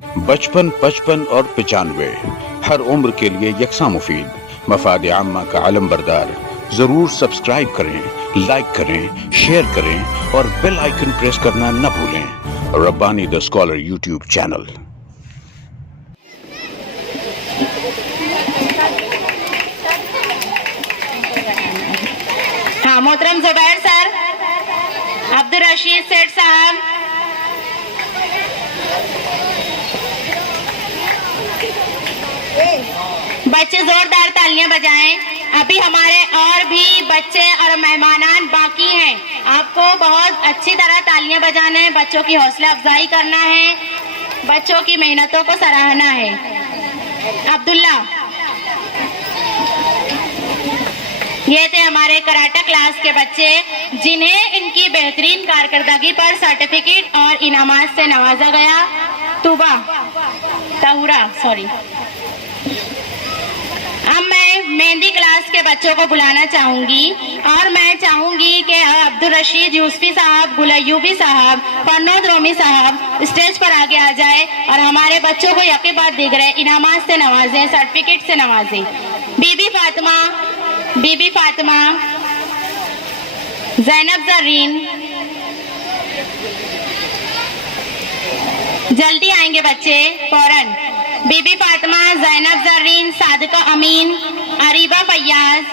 बचपन, 55 और 95 हर उम्र के लिए यकसा मुफीद, मफाद आम्मा का आलम बरदार। जरूर सब्सक्राइब करें, लाइक करें, शेयर करें और बेल आइकन प्रेस करना न भूलें। Rabbani the scholar YouTube channel. हाँ, मोहतरम जुबैर सर, अब्दुल रशीद सेठ साहब, बच्चे जोरदार तालियां बजाएं। अभी हमारे और भी बच्चे और मेहमानान बाकी हैं। आपको बहुत अच्छी तरह तालियां बजाना है, बच्चों की हौसला अफजाई करना है, बच्चों की मेहनतों को सराहना है। अब्दुल्ला, ये थे हमारे कराटा क्लास के बच्चे जिन्हें इनकी बेहतरीन कारकर्दगी पर सर्टिफिकेट और इनामात से नवाजा गया। अब मैं मेहंदी क्लास के बच्चों को बुलाना चाहूंगी और मैं चाहूंगी कि अब्दुल रशीद यूसुफी साहब, गुलयूबी साहब, फरनोद रोमी साहब स्टेज पर आगे आ जाए और हमारे बच्चों को यके बाद दिख रहे इनामात से नवाजें, सर्टिफिकेट से नवाजें। बीबी फातिमा, जैनब जरीन, जल्दी आएंगे बच्चे फौरन। बीबी फातिमा, जैनब जरीन, सादिका अमीन, अरीबा फैयाज,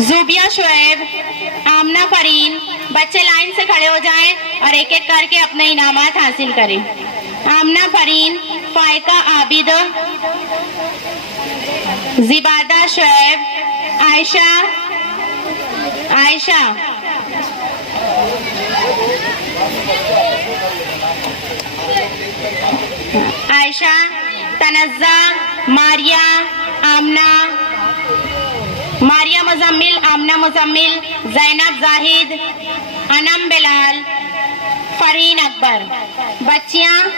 जुबिया शुएब, आमना फरीन। बच्चे लाइन से खड़े हो जाएं और एक एक करके अपने इनामात हासिल करें। आमना फरीन, फायका आबिद, जिबादा शुएब, आयशा, तनज़्ज़ा, मारिया मुज़म्मिल, आमना मुज़म्मिल, ज़ैनब जाहिद, अनम बिलाल, फरीन अकबर। बच्चियां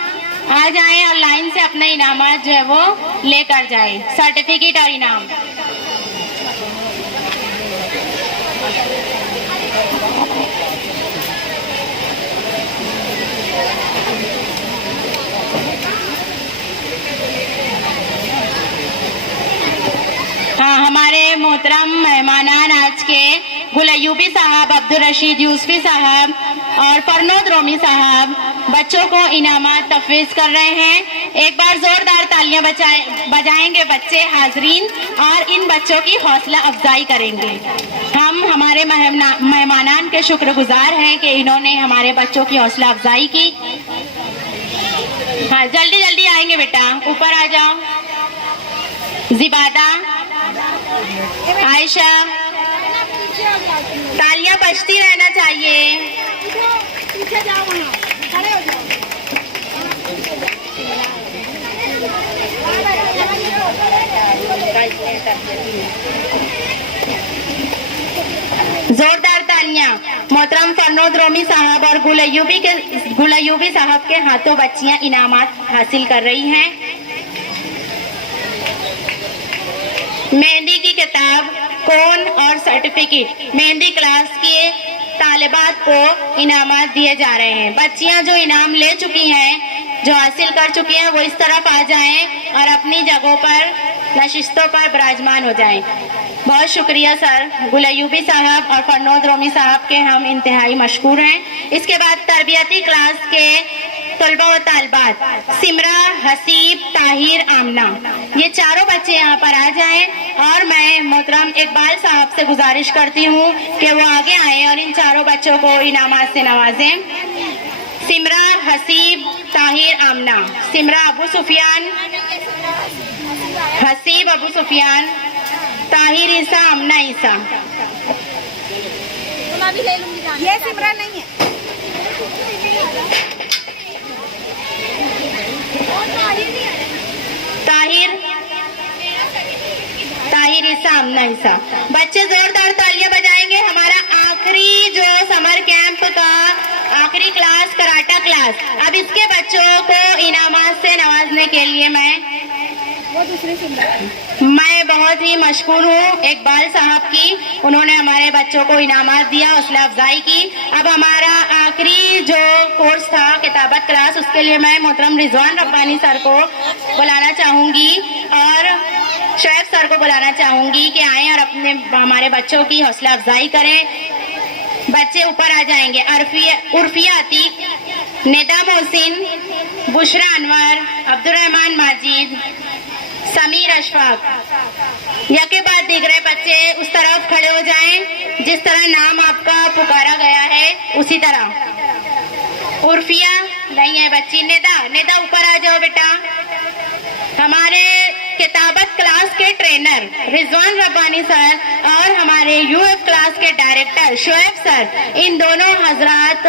आ जाएं और लाइन से अपने इनामात जो है वो लेकर जाएं, सर्टिफिकेट और इनाम। हाँ, हमारे मोहतरम मेहमानान आज के गुलयूबी साहब, अब्दुल रशीद यूसुफी साहब और फरनोद रोमी साहब बच्चों को इनामात तफवीज़ कर रहे हैं। एक बार जोरदार तालियां बजाएंगे बच्चे हाजरीन और इन बच्चों की हौसला अफजाई करेंगे। हम हमारे मेहमानान के शुक्रगुजार हैं कि इन्होंने हमारे बच्चों की हौसला अफजाई की। हाँ, जल्दी जल्दी आएंगे बेटा, ऊपर आ जाओ। जिबादा, आयशा, तालियां बजती रहना चाहिए। जोरदार तालियां। मोहतरम फरनोद रोमी साहब और गुलयूबी साहब के हाथों बच्चियां इनामात हासिल कर रही हैं। मेहंदी की किताब, कोन और सर्टिफिकेट मेहंदी क्लास के तालिबात को इनामात दिए जा रहे हैं। बच्चियां जो इनाम ले चुकी हैं, जो हासिल कर चुकी हैं, वो इस तरफ आ जाएं और अपनी जगहों पर, नशिस्तों पर विराजमान हो जाएं। बहुत शुक्रिया सर। गुलयूबी साहब और फरनोद रोमी साहब के हम इंतहाई मशकूर हैं। इसके बाद तरबियती क्लास के तलबा व तालिबात, सिमरा, हसीब, ताहिर, आमना, ये चारों बच्चे यहाँ पर आ जाएं और मैं मोहतरम इकबाल साहब से गुजारिश करती हूँ कि वो आगे आए और इन चारों बच्चों को इनामात से नवाजें। सिमरा, हसीब, ताहिर, आमना। सिमरा अबू सुफियान, हसीब अबू सुफियान, ताहिर ईसा, आमना ईसा। ये सिमरा नहीं है। ताहिर ईसा, आमना ईसा। बच्चे जोरदार तालियां बजाएंगे। हमारा आखिरी जो समर कैंप का आखिरी क्लास, कराटा क्लास, अब इसके बच्चों को इनामात से नवाजने के लिए मैं वो दूसरी सिमरन। मैं बहुत ही मशहूर हूँ इकबाल साहब की, उन्होंने हमारे बच्चों को इनामात दिया, हौसला अफजाई की। अब हमारा आखिरी जो कोर्स था किताबत क्लास, उसके लिए मैं मोहतरम रिजवान रब्बानी सर को बुलाना चाहूँगी और शोएब सर को बुलाना चाहूँगी कि आएँ और अपने हमारे बच्चों की हौसला अफजाई करें। बच्चे ऊपर आ जाएंगे। उर्फिया अतीक, निदा मोहसिन, बुशरा अनवर, अब्दुर्रहमान माजिद, समीर अशफाक। यके बाद दिख रहे बच्चे उस तरफ खड़े हो जाएं जिस तरह नाम आपका पुकारा गया है उसी तरह। उर्फिया नहीं है बच्ची। निदा ऊपर आ जाओ बेटा। हमारे किताबत क्लास के ट्रेनर रिजवान रब्बानी सर और हमारे यूएफ क्लास के डायरेक्टर शोएब सर, इन दोनों हजरात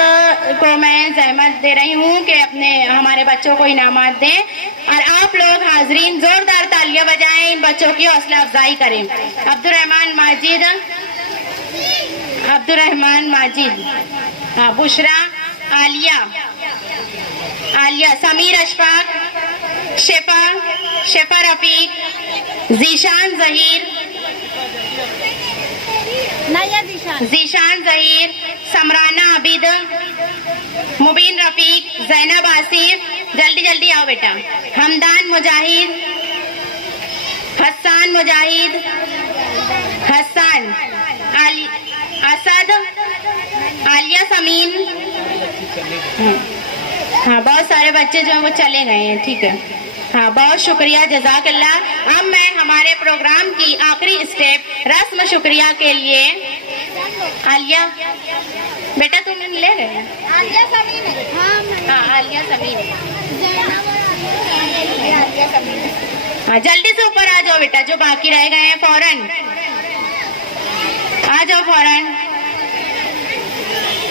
को मैं जहमत दे रही हूँ कि अपने हमारे बच्चों को इनामात दें और आप लोग हाजरीन जोरदार तालियां बजाएं, इन बच्चों की हौसला अफजाई करें। अब्दुर्रहमान माजिद, हाँ, बुशरा, आलिया, समीर अशफाक, शेफा रफीक, जीशान जहीर, समराना आबिद, मुबीन रफीक, जैनब आसिफ, जल्दी आओ बेटा। हमदान मुजाहिद, हसन, असद, आलिया समीन। हाँ, बहुत सारे बच्चे जो हैं वो चले गए हैं, ठीक है। हाँ, बहुत शुक्रिया, जज़ाकल्लाह। अब मैं हमारे प्रोग्राम की आखिरी स्टेप रस्म शुक्रिया के लिए आलिया बेटा तुम ले गए। आलिया समीन है। हाँ, आलिया समीन। हाँ, जल्दी से ऊपर आ जाओ बेटा, जो बाकी रह गए हैं फौरन आ जाओ फौरन।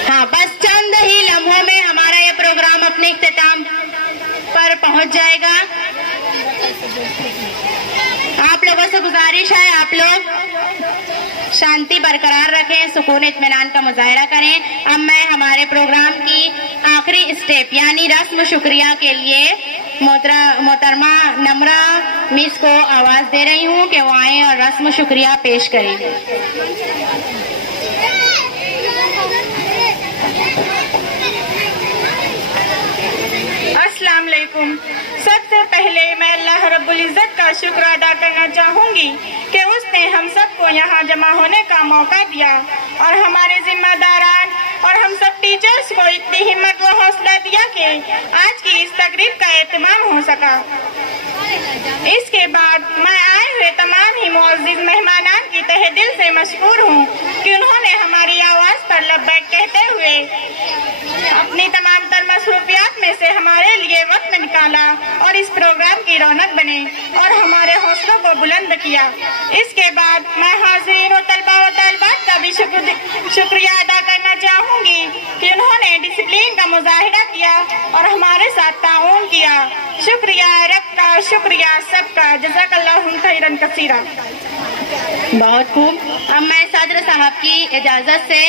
हाँ, बस चंद ही लम्हों में हमारा ये प्रोग्राम अपने इख्तिताम पर पहुंच जाएगा। आप लोगों से गुजारिश है, आप लोग शांति बरकरार रखें, सुकून इत्मीनान का मुजाहरा करें। अब मैं हमारे प्रोग्राम की आखिरी स्टेप यानी रस्म शुक्रिया के लिए मोहतरमा नम्रा मिस को आवाज दे रही हूँ कि वो आए और रस्म शुक्रिया पेश करें। अस्सलाम वालेकुम। सबसे पहले मैं अल्लाह रब्बुल इज़्ज़त का शुक्र अदा करना चाहूँगी कि उसने हम सबको यहाँ जमा होने का मौका दिया और हमारे जिम्मेदारान और हम सब टीचर्स को इतनी हिम्मत व हौसला दिया कि आज की इस तकरीब का एहतमाम हो सका। इसके बाद मैं आए हुए तमाम ही मुअज़्ज़िज़ मेहमानान की तहे दिल से मशकूर हूँ कि उन्होंने हमारी आवाज़ पर लब्बैक कहते हुए अपनी तमाम तर मसरूफियात में से हमारे लिए वक्त निकाला और इस प्रोग्राम की रौनक बने और हमारे हौसलों को बुलंद किया। इसके बाद मैं हाज़रीन और तलबा व तालिबात का भी शुक्रिया अदा करना चाहूँगी कि उन्होंने डिसिप्लिन का मुजाहिरा किया और हमारे साथ ताउन किया। शुक्रिया रब का, शुक्रिया सबका, जज़ाकल्लाहु खैरन कसीरा। बहुत खूब। अब मैं सदर साहब की इजाज़त से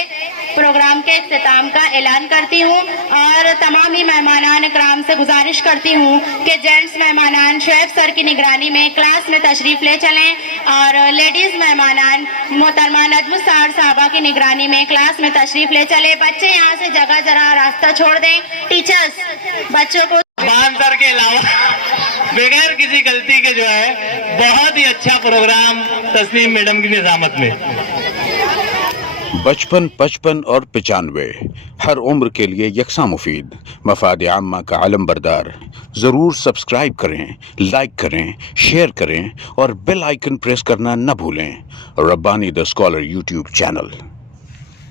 प्रोग्राम के इख्तिताम का ऐलान करती हूँ और तमाम ही मेहमानान इकराम से गुजारिश करती हूँ कि जेंट्स मेहमानान शोएब सर की निगरानी में क्लास में तशरीफ़ ले चलें और लेडीज़ मेहमानान मोहतरमा नजमुस साहर साहबा की निगरानी में क्लास में तशरीफ़ ले चले। बच्चे यहाँ से जगह जरा रास्ता छोड़ दें। टीचर्स बच्चों को सर के अलावा बगैर किसी गलती के जो है बहुत ही अच्छा प्रोग्राम तस्नीम मैडम की निजामत में। 55, 55 और 95 हर उम्र के लिए यकसा मुफीद, मफाद आम्मा का आलम बरदार। ज़रूर सब्सक्राइब करें, लाइक करें, शेयर करें और बेल आइकन प्रेस करना न भूलें। Rabbani the scholar YouTube channel.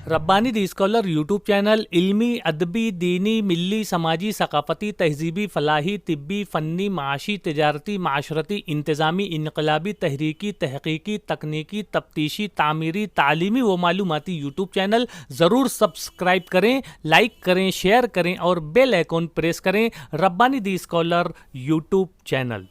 Rabbani the scholar YouTube channel इल्मी, अदबी, दीनी, मिली, समाजी, सकाफ़ती, तहजीबी, फलाही, तिब्बी, फ़न्नी, माशी, तिजारती, माशरती, इंतज़ामी, इनकलाबी, तहरीकी, तहक़ीक़ी, तकनीकी, तफ्तीशी, तामीरी, तालीमी व मालूमाती यूट्यूब चैनल। ज़रूर सब्सक्राइब करें, लाइक करें, शेयर करें और बेल आइकन प्रेस करें। Rabbani the scholar YouTube channel.